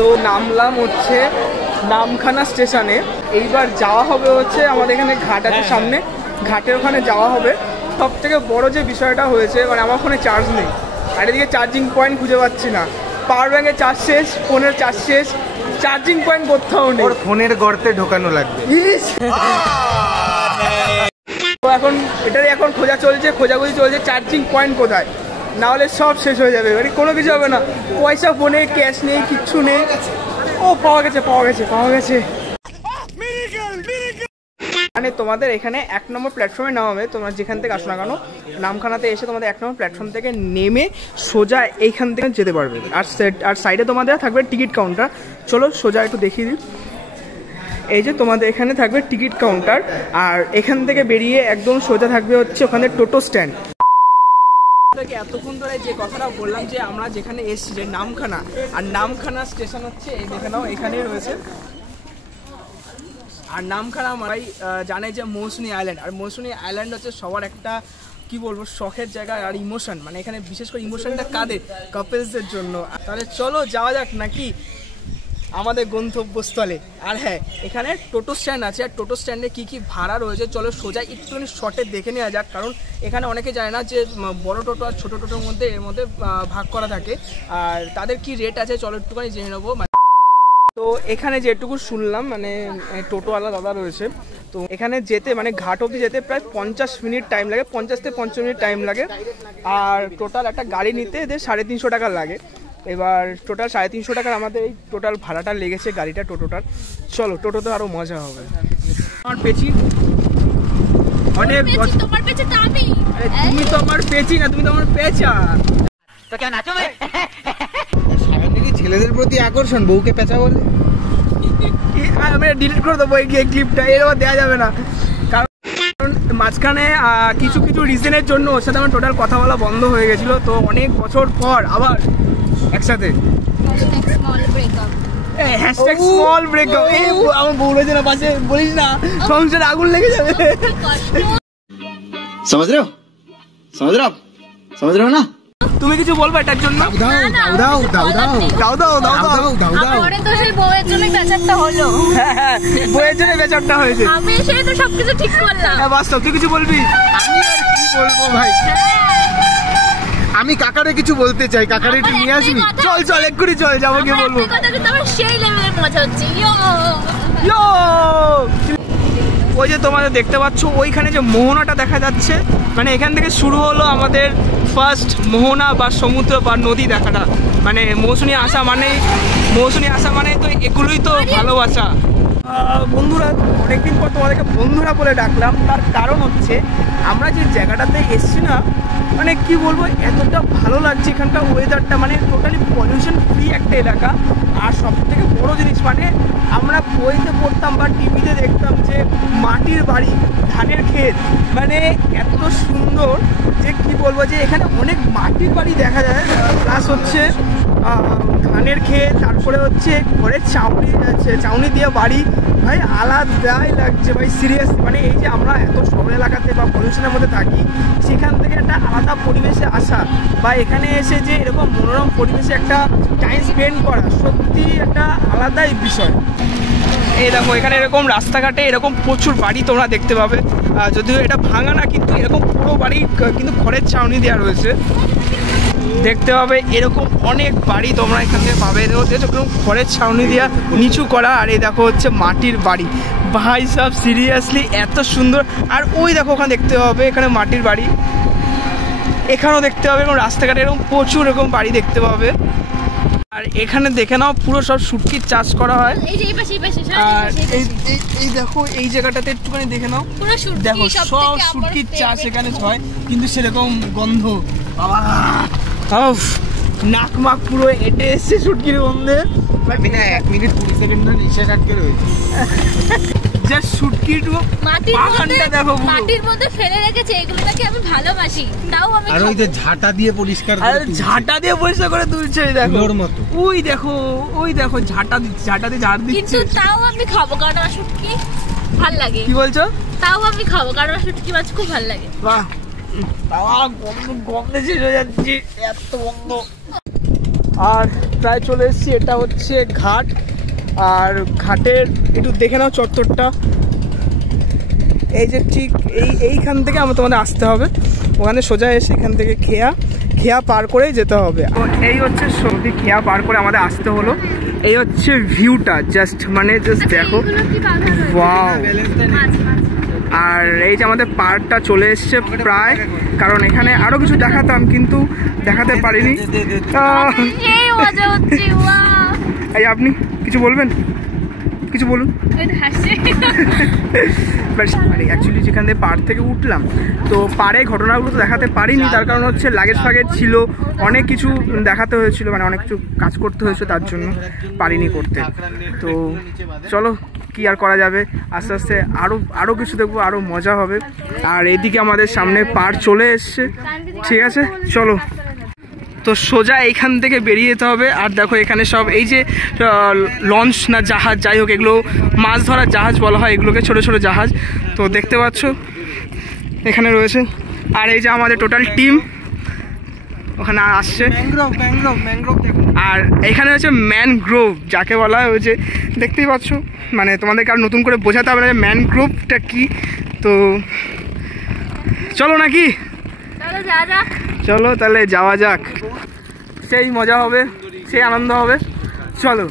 তো নামলাম হচ্ছে নামখানা স্টেশনে। এইবার যাওয়া হবে হচ্ছে আমাদের এখানে ঘাট আছে সামনে, ঘাটের ওখানে যাওয়া হবে। সব থেকে বড় যে বিষয়টা হয়েছে মানে আমার ফোনে চার্জ নেই, আর এদিকে চার্জিং পয়েন্ট খুঁজে পাচ্ছি না। পাওয়ার ব্যাঙ্কে চার্জ শেষ, ফোনের চার্জ শেষ, চার্জিং পয়েন্ট কোথাও নেই। ওর ফোনের গর্তে ঢোকানো লাগবে। তো এখন এটারই এখন খোঁজা চলছে, খোঁজাখুঁজি চলছে চার্জিং পয়েন্ট কোথায়, না হলে সব শেষ হয়ে যাবে, মানে কোনো কিছু হবে না। পয়সা ফোনে ক্যাশ নেই, কিচ্ছু নেই। ও পাওয়া গেছে পাওয়া গেছে পাওয়া গেছে। মানে তোমাদের এখানে 1 নম্বর প্ল্যাটফর্মে নামাবে, তোমরা যেখান থেকে আসো না কেন নামখানাতে এসে তোমাদের 1 নম্বর প্ল্যাটফর্ম থেকে নেমে সোজা এইখান থেকে যেতে পারবে। আর সাইডে তোমাদের থাকবে টিকিট কাউন্টার। চলো সোজা একটু দেখিয়ে দিই। এই যে তোমাদের এখানে থাকবে টিকিট কাউন্টার, আর এখান থেকে বেরিয়ে একদম সোজা থাকবে হচ্ছে ওখানে টোটো স্ট্যান্ড। এতক্ষণ ধরে যে কথাটা বললাম যে আমরা যেখানে এসছি যে নামখানা, আর নামখানা স্টেশন হচ্ছে এই দেখে নাও এখানেই রয়েছে। আর নামখানা আমরাই জানে যে মৌসুনি আইল্যান্ড, আর মৌসুনি আইল্যান্ড হচ্ছে সবার একটা কি বলবো শখের জায়গা আর ইমোশন, মানে এখানে বিশেষ করে ইমোশনটা কাদের, কাপলসদের জন্য। তাহলে চলো যাওয়া যাক নাকি আমাদের গন্তব্যস্থলে। আর হ্যাঁ এখানে টোটো স্ট্যান্ড আছে, আর টোটো স্ট্যান্ডে কী কী ভাড়া রয়েছে চলো সোজা একটুখানি শর্টে দেখে নেওয়া যাক, কারণ এখানে অনেকে জানে না যে বড় টোটো আর ছোটো টোটোর মধ্যে এর মধ্যে ভাগ করা থাকে, আর তাদের কি রেট আছে চলো একটুখানি জেনে নেবো। তো এখানে যেটুকু শুনলাম মানে টোটোওয়ালা দাদা রয়েছে, তো এখানে যেতে মানে ঘাট অবধি যেতে প্রায় 50 মিনিট টাইম লাগে, 50 থেকে 55 মিনিট টাইম লাগে। আর টোটাল একটা গাড়ি নিতে এদের 350 টাকা লাগে। এবার টোটাল 350 টাকার আমাদের এই টোটাল ভাড়াটা লেগেছে গাড়িটা টোটোটার। চলো টোটোতে আরও মজা হবে। আমার পেছি অনেক, তুমি তো আমার পেছি না, তুমি তো আমার পেঁচা। ছেলেদের প্রতি আকর্ষণ, বউকে পেঁচা বলে। আমি ডিলিট করে দেবো এই ক্লিপটা, এরকম দেওয়া যাবে না, কারণ মাঝখানে কিছু কিছু রিজনের জন্য ওর সাথে আমার টোটাল কথা বলা বন্ধ হয়ে গেছিলো। তো অনেক বছর পর আবার একসাথে হ্যাশট্যাগ স্মল ব্রেকআপ। এই আমার বউ রয়েছে না পাশে, বলিস না সংসারে আগুন লেগে যাবে। समझ रहे हो ना? তুমি কিছু বলবে এটার জন্য? বউয়ের জন্য বেচারটা হলো। বউয়ের জন্য বেচারটা হয়েছে, আমি এসেই তো সবকিছু ঠিক করলাম। বাস্তব তুই কিছু বলবি? আমি আর কি বলবো ভাই, আমি কাকারে কিছু বলতে চাই, কাকারে একটু নিয়ে আসবি। চল চল এক্ষুনি চল, যাবো কি বলবো। সেই লেভেলের মজা হচ্ছে। ওই যে তোমাদের দেখতে পাচ্ছ ওইখানে যে মোহনাটা দেখা যাচ্ছে, মানে এখান থেকে শুরু হলো আমাদের ফার্স্ট মোহনা বা সমুদ্র বা নদী দেখাটা। মানে মৌসুমী আসা মানে তো এগুলোই তো ভালোবাসা। বন্ধুরা অনেকদিন পর তোমাদেরকে বন্ধুরা বলে ডাকলাম, তার কারণ হচ্ছে আমরা যে জায়গাটাতে এসছি না, মানে কি বলবো এতটা ভালো লাগছে এখানকার ওয়েদারটা, মানে টোটালি পলিউশন ফ্রি একটা এলাকা। আর সব থেকে বড়ো জিনিস মানে আমরা বইতে পড়তাম বা টিভিতে দেখতাম যে মাটির বাড়ি, ধানের ক্ষেত, মানে এত সুন্দর যে কি বলবো, যে এখানে অনেক মাটির বাড়ি দেখা যায়, প্লাস হচ্ছে ধানের ক্ষেত, তারপরে হচ্ছে ঘরের চাউনি দিয়ে বাড়ি। ভাই আলাদাই লাগছে ভাই, সিরিয়াস। মানে এই যে আমরা এত শহর এলাকাতে বা পলিউশনের মধ্যে থাকি, সেখান থেকে একটা আলাদা পরিবেশে আসা বা এখানে এসে যে এরকম মনোরম পরিবেশে একটা টাইম স্পেন্ড করা সত্যি একটা আলাদাই বিষয়। এই দেখো এখানে এরকম রাস্তাঘাটে এরকম প্রচুর বাড়ি তোমরা দেখতে পাবে, যদিও এটা ভাঙা না, কিন্তু এরকম পুরো বাড়ি কিন্তু খড়ের ছাউনি দেওয়া রয়েছে। দেখতে পাবে এরকম অনেক বাড়ি তোমরা এখান থেকে পাবে, এরকম খড়ের ছাউনি দেওয়া নিচু করা। আর এই দেখো হচ্ছে মাটির বাড়ি, ভাই সব সিরিয়াসলি এত সুন্দর। আর ওই দেখো ওখানে দেখতে পাবে এখানে মাটির বাড়ি, এখানেও দেখতে পাবে এরকম রাস্তাঘাটে এরকম প্রচুর এরকম বাড়ি দেখতে পাবে। আর এখানে দেখে নাও পুরো সব শুটকির চাষ করা হয়। আর এই দেখো এই জায়গাটাতে একটুখানি দেখে নাও, দেখো সব শুটকির চাষ এখানে হয়, কিন্তু সেরকম গন্ধ বাবা, নাক মাক পুরো এটে এসছে শুটকির গন্ধে। 1 মিনিট 20 সেকেন্ড ধরে নিঃশ্বাস আটকে রয়েছে। মাটির মধ্যে ফেলে রেখেছে, এগুলোকে আমি ভালোবাসি, তাও আমি আর ওই যে ঝাঁটা দিয়ে পরিষ্কার করে তুলছে, দেখো ওই দেখো ঝাঁটা দিয়ে ঝাড় দিচ্ছে, কিন্তু তাও আমি খাবো, কারণ আমার শুটকি ভালো লাগে। কি বলছো? তাও আমি খাবো, কারণ আমার শুটকি মাছ খুব ভালো লাগে। বাহ গন্ধে শেষ হয়ে যাচ্ছে, এত গন্ধ। আর প্রায় চলে এসেছি। এটা হচ্ছে ঘাট, আর ঘাটের একটু দেখে নাও চত্বরটা। এই যে ঠিক এইখান থেকে আমার তোমাদের আসতে হবে, ওখানে সোজা এসে এখান থেকে খেয়া পার করেই যেতে হবে। এই হচ্ছে সৌদি খেয়া পার করে আমাদের আসতে হলো। এই হচ্ছে ভিউটা, জাস্ট দেখো, ওয়াও। আর এই যে আমাদের পার্কটা চলে এসছে প্রায়, কারণ এখানে আরো কিছু দেখাতাম কিন্তু দেখাতে পারিনি। এই আপনি কিছু বলবেন? কিছু বলুন। অ্যাকচুয়ালি যেখান থেকে পাড় থেকে উঠলাম, তো পাড়ে ঘটনাগুলো তো দেখাতে পারিনি, তার কারণ হচ্ছে লাগেজ ফাগেজ ছিল, অনেক কিছু দেখাতে হয়েছিল, মানে অনেক কিছু কাজ করতে হয়েছিল, তার জন্য পারিনি করতে। তো চলো, কি আর করা যাবে, আস্তে আস্তে আরও কিছু দেখবো, আরও মজা হবে। আর এদিকে আমাদের সামনে পাড় চলে এসছে, ঠিক আছে চলো। তো সোজা এইখান থেকে বেরিয়ে যেতে হবে। আর দেখো এখানে সব এই যে লঞ্চ না জাহাজ, যাই হোক, এগুলো মাছ ধরার জাহাজ বলা হয় এগুলোকে, ছোট ছোট জাহাজ। তো দেখতে পাচ্ছ এখানে রয়েছে। আর এই যে আমাদের টোটাল টিম ওখানে আসছে। আর এখানে হচ্ছে ম্যানগ্রোভ, যাকে বলা হয়, ওই যে দেখতেই পাচ্ছ, মানে তোমাদেরকে আর নতুন করে বোঝাতে হবে না যে ম্যানগ্রোভটা কি। তো চলো নাকি, চলো তাহলে যাওয়া যাক, সেই মজা হবে, সেই আনন্দ হবে, চলো।